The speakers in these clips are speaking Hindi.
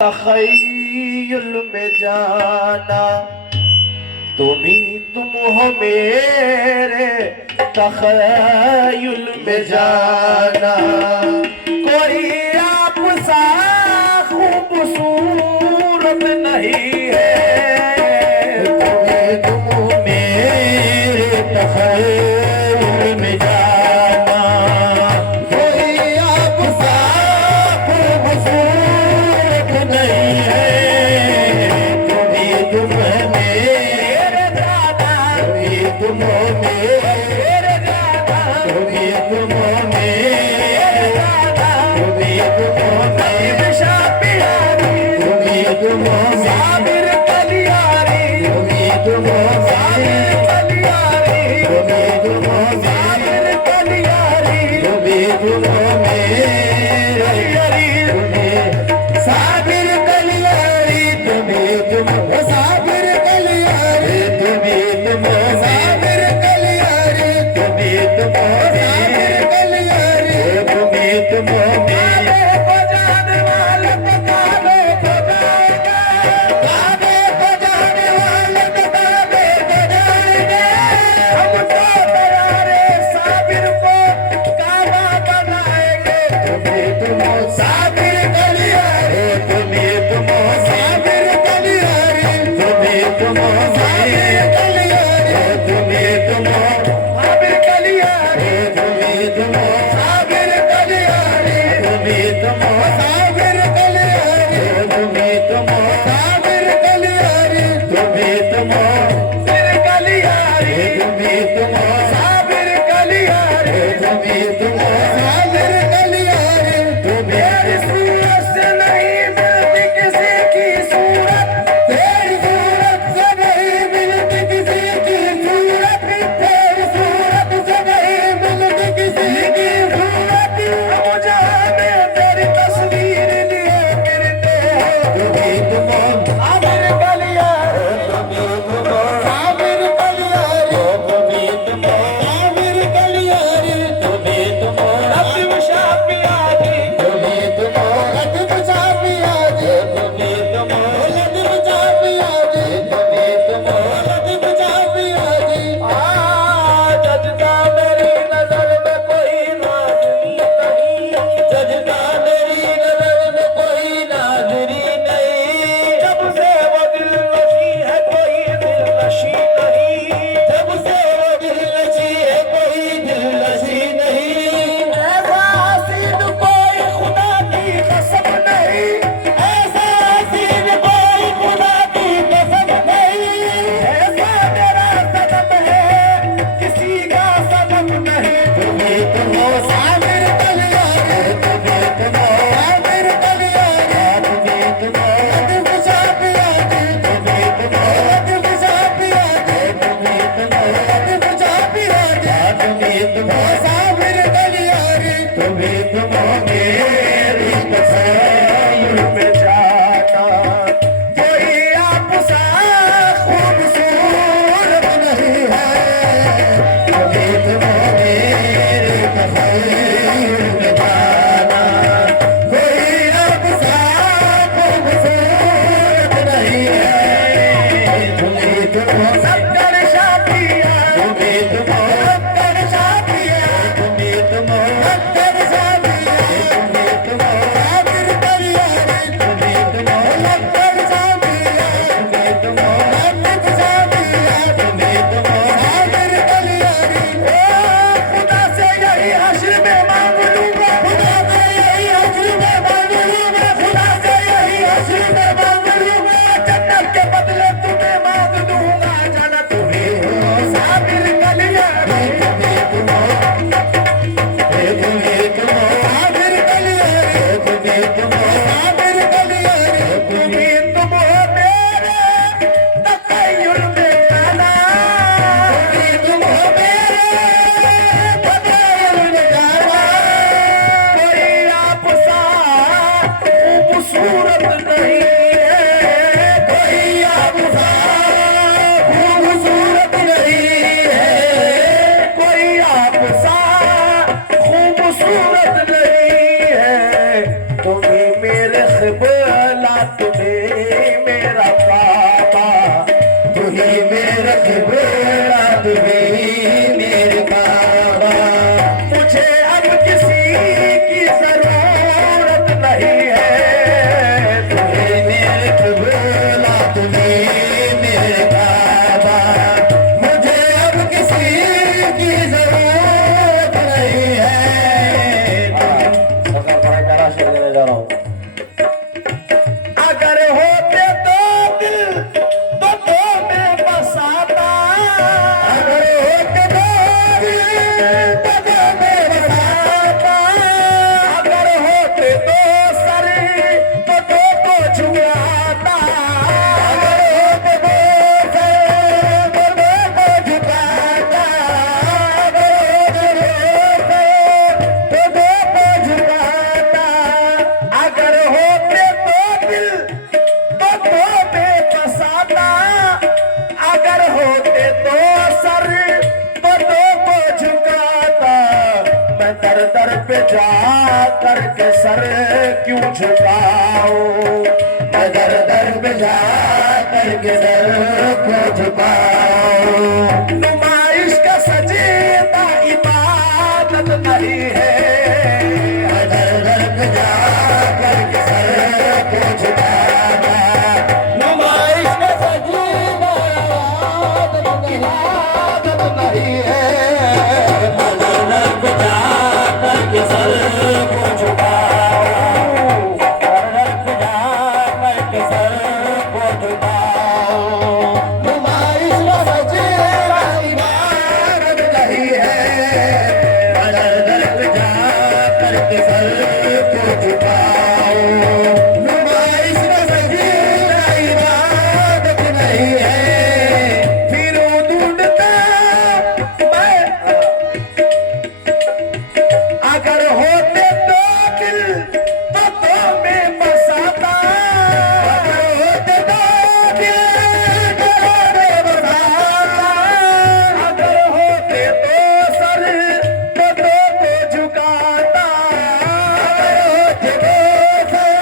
तख़य्युल में जाना, तुम हो मेरे तख़य्युल में जाना। कोई आप सा खूबसूरत नहीं है, तुम मेरे तख़य्युल में जाना। कोई आप सा खूबसूरत नहीं है, तुम मेरे जाना, तुम मेरे जाना, तुम मेरे जाना, तुम शापियारी, तुम साबिर कलियारी, तुम साबिर कलियारी, तुम साबिर कलियारी, तुम मेरी साबिर कलियारी, तुम साबिर कलियारी, तुम साबिर कलियारी, तुम साबिर कलियारी, तुम काबे को जाने वाले तो काबे को जाएंगे, काबे को जाने वाले तो काबे को जाएंगे। हम तो तेरे साबिर को काबा बनाएंगे, तुम साबिर कलियारी, तुम साबिर कलियारी, तुम साबिर कलियारी, तुम साबिर कलियारी, तुम साबिर कलियारी, तुम साबिर कलियारी, तुम साबिर कलियारी, तुम सिर कलियारी, तुम साबिर कलियारी, तुम साबिर कलियारी। तेरी सूरत से नहीं मिलती किसी की सूरत, तेरी सूरत से नहीं मिलती किसी की सूरत, तेरी सूरत से नहीं मिलती किसी की सूरत। हम जहां में तेरी तस्वीर लिए फिरते हैं, तुम साबिर कलियारी, साबिर कलियारी, साबिर कलियारी, रत्ब शापियारी, रत्ब शापियारी, रत्ब शापियारी, रत्ब शापियारी। जजदा मेरी नजर में कोई नाज़री नहीं, जजदा मेरी नजर में कोई नाज़री नहीं। जब से वो दिल नशी है कोई दिल नशी नहीं, जब से वो दिल नशी है कोई दिल नशी नहीं। ऐसा हसीन कोई खुदा की कसम नहीं, ऐसा हसीन कोई खुदा की कसम नहीं। ऐसा मेरा सनम है किसी का सनम नहीं, तुम साबिर कलियारी, तुम साबिर कलियारी, तुम रत्ब शापियारी, तुम रत्ब शापियारी, तुम रत्ब शापियारी, तुम साबिर कलियारी, तुम मेरी तख़य्युल में जाना। कोई आप सा खूबसूरत नहीं है, तुम मेरे तख़य्युल में जाना। कोई आप सा खूबसूरत नहीं है, तुम शक्कर शापिया, तुम शक्कर शापिया, तुम शक्कर शापिया, तुम साबिर कलियारी, तुम शक्कर शापिया, तुम रत्ब शापिया, तुम साबिर कलियारी। ओ खुदा से यही हश्र में मांग लूंगा, खुदा से यही हश्र में मांग लूंगा, खुदा से यही हश्र में मांग लूंगा। जन्नत के बदले तुम्हें मांग दूंगा, जाना तुम्हें हो साबिर कलियारी, साबिर कलियारी, साबिर कलियारी। तुम हो मेरे तख़य्युल में जाना, तुम हो मेरे तख़य्युल में जाना। कोई आप सा खूबसूरत नहीं है, कोई आप सा खूबसूरत नहीं है, कोई आप सा खूबसूरत नहीं है। तुम्ही मेरे क़िबला जा करके सर क्यों झुकाओ, दर दर पे जा करके सर क्यों झुकाओ। नुमाइश का सजीदा इबादत नहीं है, दर दर पे जा करके सर क्यों झुकाना। नुमाइश का सजीदा इबादत नहीं है, दर दर पे जा करके सर क्यों झुकाओ, दर दर पे जा करके सर क्यों झुकाओ। नुमाइश का सजीदा इबादत नहीं है, दर दर पे जा करके सर क्यों झुकाओ। नुमाइश का सजीदा इबादत नहीं है, फिरूं ढूंढता मैं, अगर होते तो दिल तो में बसाता, अगर होते तो दिल में बसाता, अगर होते तो सर तो झुकाता, अगर होते तो सर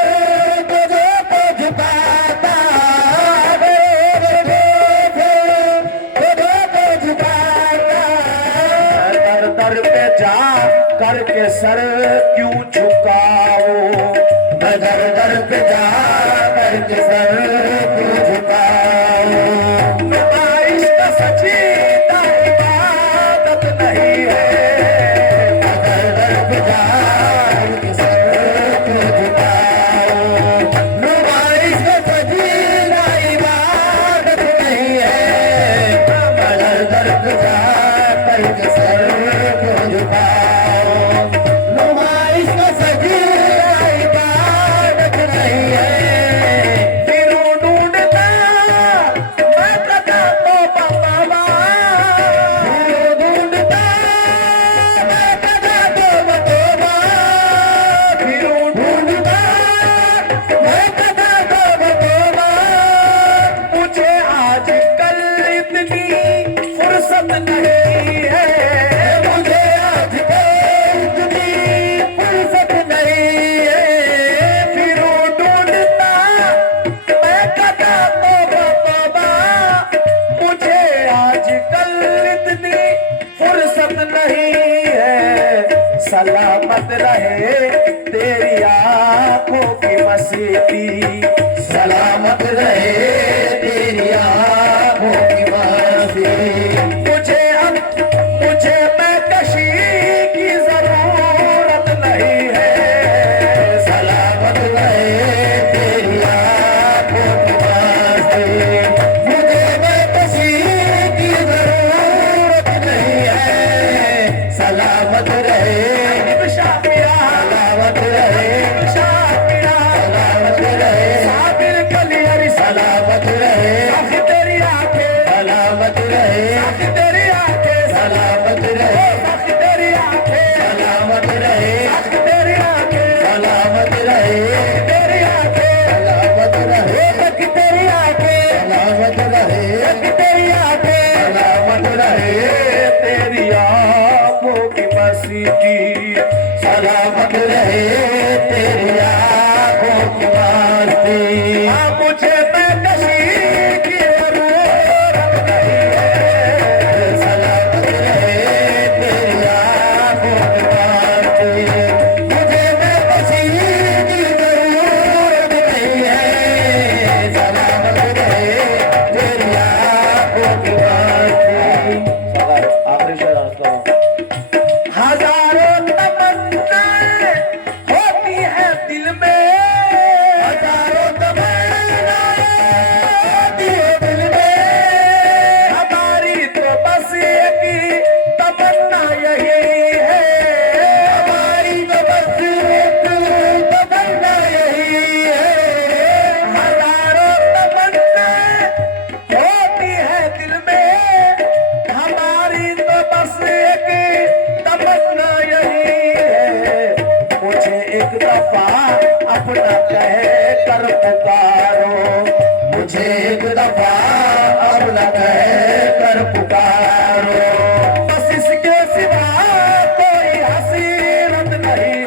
तो झुकाता, अगर होते तो झुकाता। दर दर पे जा करके सर क्यों झुकाओ, दर दर पे जा करके सर क्यों झुकाओ। नुमाइश का सजीदा इबादत नहीं है, दर दर पे जा करके सर क्यों झुकाओ। नुमाइश का सजीदा इबादत नहीं है, दर दर पे जा करके सर क्यों झुकाओ। नुमाइश का सजीदा इबादत नहीं है, फिरूं ढूंढता मैं कदा तौबा तौबा, फिरूं ढूंढता मैं कदा तौबा तौबा, फिरूं ढूंढता मैं कदा तौबा तौबा। मुझे आजकल इतनी फुर्सत नहीं है, मुझे आजकल इतनी फुर्सत नहीं है, फिरूं ढूंढता मैं कदा तौबा तौबा। मुझे आजकल इतनी फुर्सत नहीं है, सलामत रहे तेरी आंखों की मसीती, सलामत रहे तेरी आंखों की मसीती। मुझे मैं कशी की जरूरत नहीं है, सलामत रहे तेरी आंखों की मसीती। मुझे मैं कशी की जरूरत नहीं है, सलामत रहे सलामत रहे सलामत रहे साबिर कलियरी सलामत रहे, तेरी आंखें सलामत रहे, तेरी आंखें सलामत रहे, तेरी आंखें सलामत रहे, तेरी आंखें सलामत रहे, तेरी आंखें सलामत रहे, तेरी आंखें सलामत रहे, तेरी आंखें सलामत रहे। तेरी आंखों की मसीती सलामत रहे, तेरी आंखों की मस्ती। मुझे मैं कशी की जरूरत नहीं है, सलामत रहे तेरी आंखों की मस्ती। मुझे मैं कशी की जरूरत नहीं है, सलामत रहे तेरी आंखों की मस्ती। आखिरी शेर हजारों तमन्नाएं होती है दिल में, हजारों तमन्नाएं होती है दिल में, हमारी तो बस एक ही तमन्ना यही है, हमारी तो बस एक तमन्ना यही है। हजारों तमन्नाएं होती है दिल में, हमारी तो बस एक तमन्ना यही है। मुझे एक दफा अपना कह कर पुकारो, मुझे एक दफा अपना कह कर पुकारो, बस इसके सिवा कोई हसीरत नहीं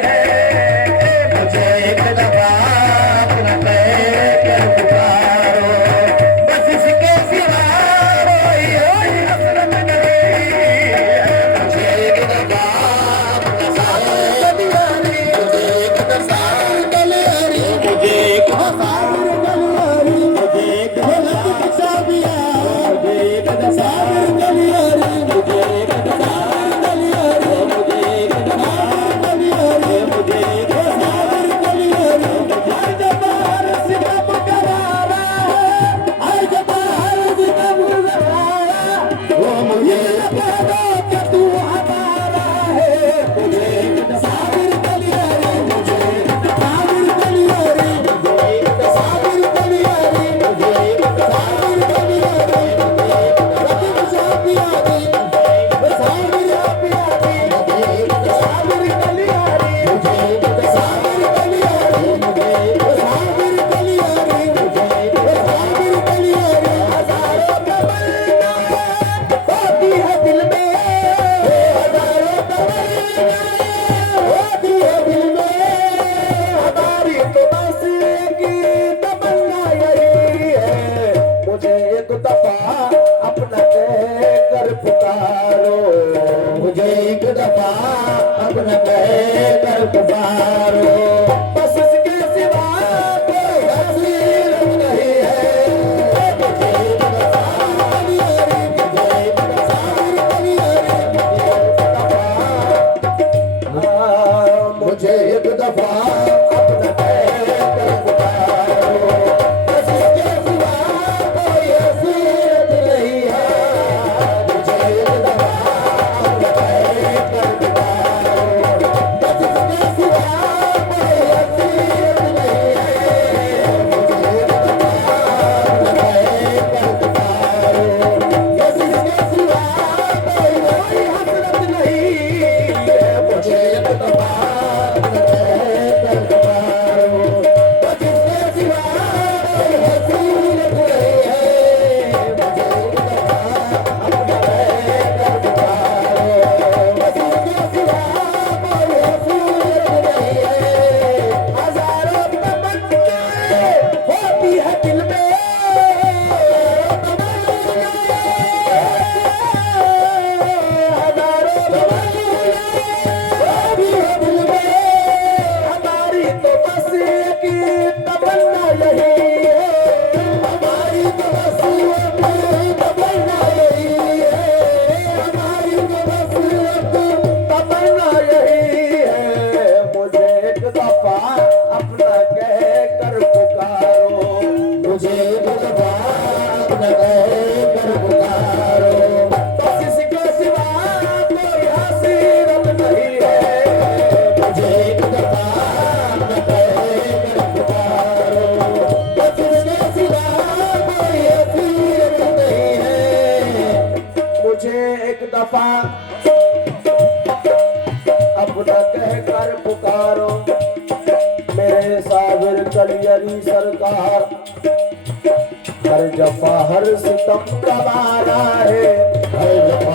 न कहकर पुकारो। तो किसके सिवा कोई हसीरत नहीं है, मुझे एक दफा न कहकर पुकारो। तो किसके सिवा कोई हसीरत नहीं है, मुझे एक दफा अपना कहकर पुकारो। मेरे साबिर कलियरी सरकार हर जफा हर सितम का मारा है, हर जफा